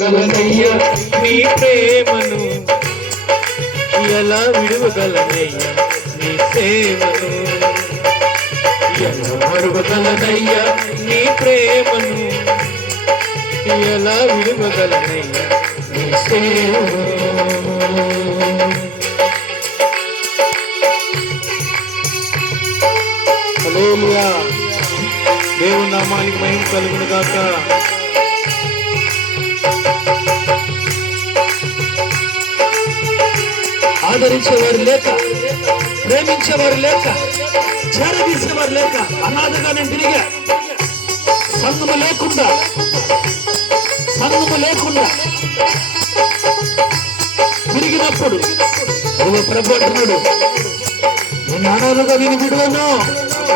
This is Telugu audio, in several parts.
గలనయ్యా నీ ప్రేమను ఎలా విడువగలనయ్యా నీ సేవను ఎలా మరువగలనయ్యా నీ ప్రేమను ఎలా విడువగలనయ్యా నీ సేవను. హల్లెలూయా. దేవుని నామానికి మహిమ కలుగును గాక. ఆదరించేవారు లేక, ప్రేమించేవారు లేక, చేరదీసేవారు లేక అనాథగా నేను తిరిగా. సంగము లేకుండా తిరిగినప్పుడు ప్రభు అంటున్నాడు, నేను అనాథగా నేను విడువను,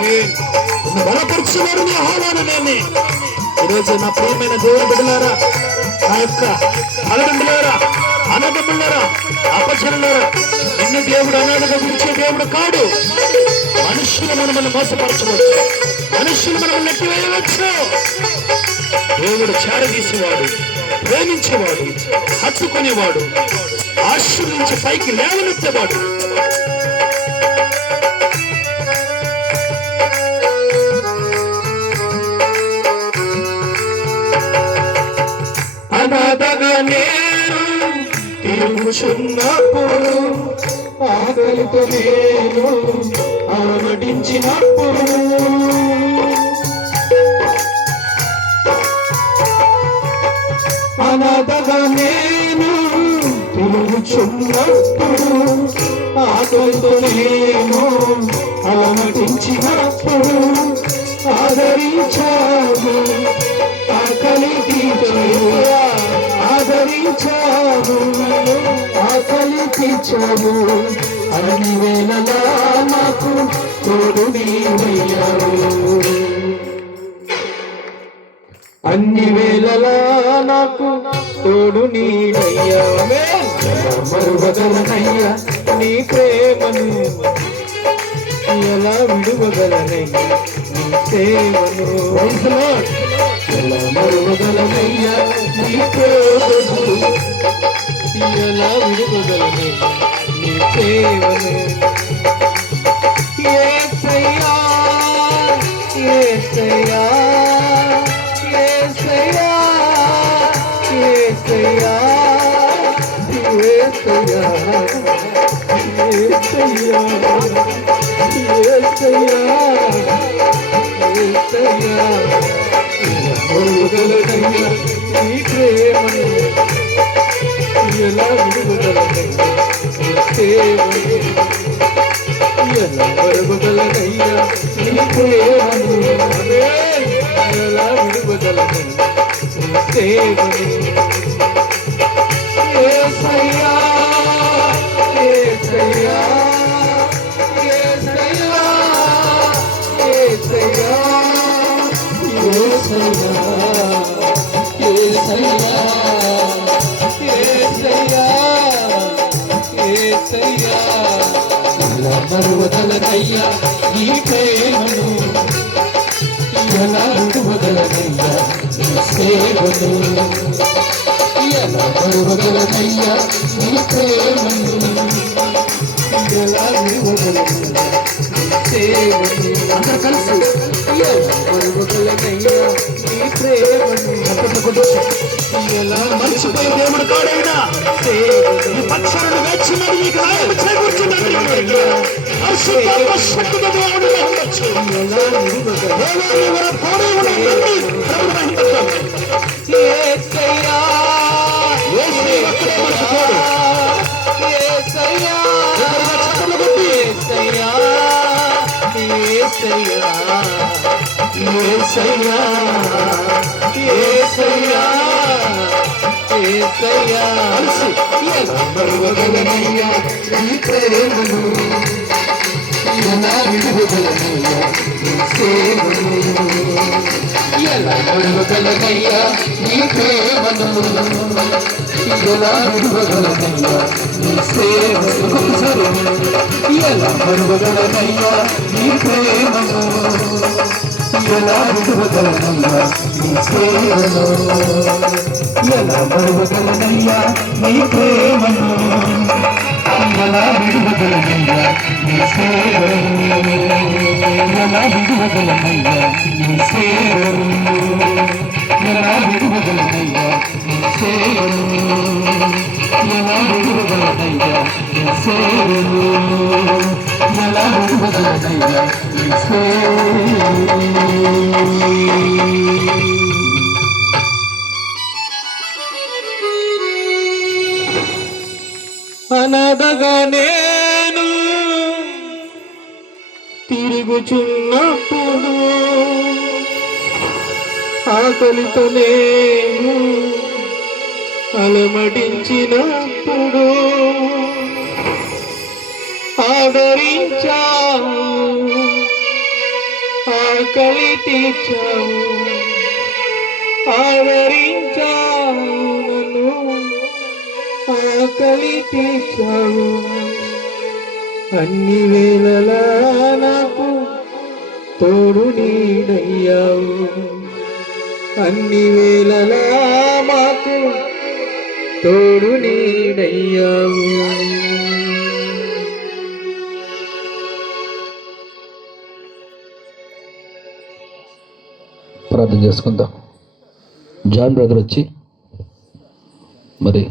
నిన్ను బలపరిచేవారు నీ ఆహ్వానమేమి. ఈరోజు నా ప్రియమైన దేవుని బిడ్డలారా, నా యొక్క తల్లిదండ్రులారా, అన్నదమ్ములారా, అపచరులారా, నిన్ను దేవుడు అనాథగా విడిచే దేవుడు కాడు. మనుష్యులు మనల్ని మోసపరచవచ్చు, మనుష్యులు మనల్ని నెట్టివేయవచ్చు. దేవుడు చేరదీసేవాడు, ప్రేమించేవాడు, హత్తుకునేవాడు, ఆశీర్వదించి పైకి లేవనెత్తేవాడు. అనాథగా నేను తిరుగుచున్నప్పుడు, ఆకలితో నేను ఆవడించినప్పుడు, అనాథగా నేను తిరుగుచున్నప్పుడు, ఆకలితో నేను ఆవడించినప్పుడు ఆదరించాను, ఆకలి తీర్చావు, ఆదరించావు, ఆకలి తీర్చావు. అన్ని వేళలా నాకు తోడు నీవయ్యావు, అన్ని వేళలా నాకు తోడు నీవయ్యావు. మరువగలనయ్యా నీ ప్రేమను, ఎలా విడువగలనయ్యా నీ సేవను. ఎలా మరువగలనయ్యా నీ ప్రేమను, ఎలా విడువగలనయ్యా నీ సేవను. యేసయ్యా, యేసయ్యా, యేసయ్యా, యేసయ్యా, యేసయ్యా, యేసయ్యా, యేసయ్యా, మరువగలనయ్యా నీ ప్రేమను, ఎలా విడువగలనయ్యా నీ సేవను. ఎలా మరువగలనయ్యా నీ ప్రేమను, ఎలా విడువగలనయ్యా నీ సేవను. యేసయ్యా, యేసయ్యా, యేసయ్యా, యేసయ్యా, యేసయ్యా, యేసయ్యా, యేసయ్యా, యేసయ్యా. ఎలా మరువగలనయ్యా నీ ప్రేమను, ఎలా విడువగలనయ్యా నీ సేవను. ఎలా మరువగలనయ్యా నీ ప్రేమను, ఎలా విడువగలనయ్యా నీ సేవను. అందరూ కలిసి ఎలా మరువగలనయ్యా నీ ప్రేమను. ఎలా మర్చిపోయే దేవుడు కాడైనా ఈ పక్షాలను వేచి మరి నీకు న్యాయం చేకూర్చున్నాడు. శక్తితో దేవుడు ఉండొచ్చు. యేసయ్యా, మర్చిపోడు. యేసయ్యా, యేసయ్యా, యేసయ్యా, యేసయ్యా, యేసయ్యా, యేసయ్యా. ఎలా మరువగలనయ్యా నీ ప్రేమను, ఎలా విడువగలనయ్యా నీ సేవను. ఎలా మరువగలనయ్యా నీ ప్రేమను, ఎలా విడువగలనయ్యా నీ సేవను. ఎలా మరువగలనయ్యా నీ ప్రేమను, ఎలా విడువగలనయ్యా నీ సేవలో ఎలా మరువగలనయ్యా నీ ప్రేమను ఎలా విడువగలనయ్యా నీ సేవను ఎలా విడువగలనయ్యా నీ సేవను ఎలా విడువగలనయ్యా నీ సేవను ఎలా విడువగలనయ్యా నీ సేవను ఎలా విడువగలనయ్యా నీ సేవను అనాథగా నేను తిరుగుచున్నప్పుడు ఆకలితో నేను అలమటించినప్పుడు ఆదరించావు ఆకలి తీర్చావు ఆదరించావు నన్ను ఆకలి తీర్చావు అన్ని వేళలా నాకు తోడు నీడయ్యావు అన్ని వేళలా మాకు తోడు నీడయ్యావు ప్రార్థన చేసుకుందాం. జాన్ బ్రదర్ వచ్చి మరి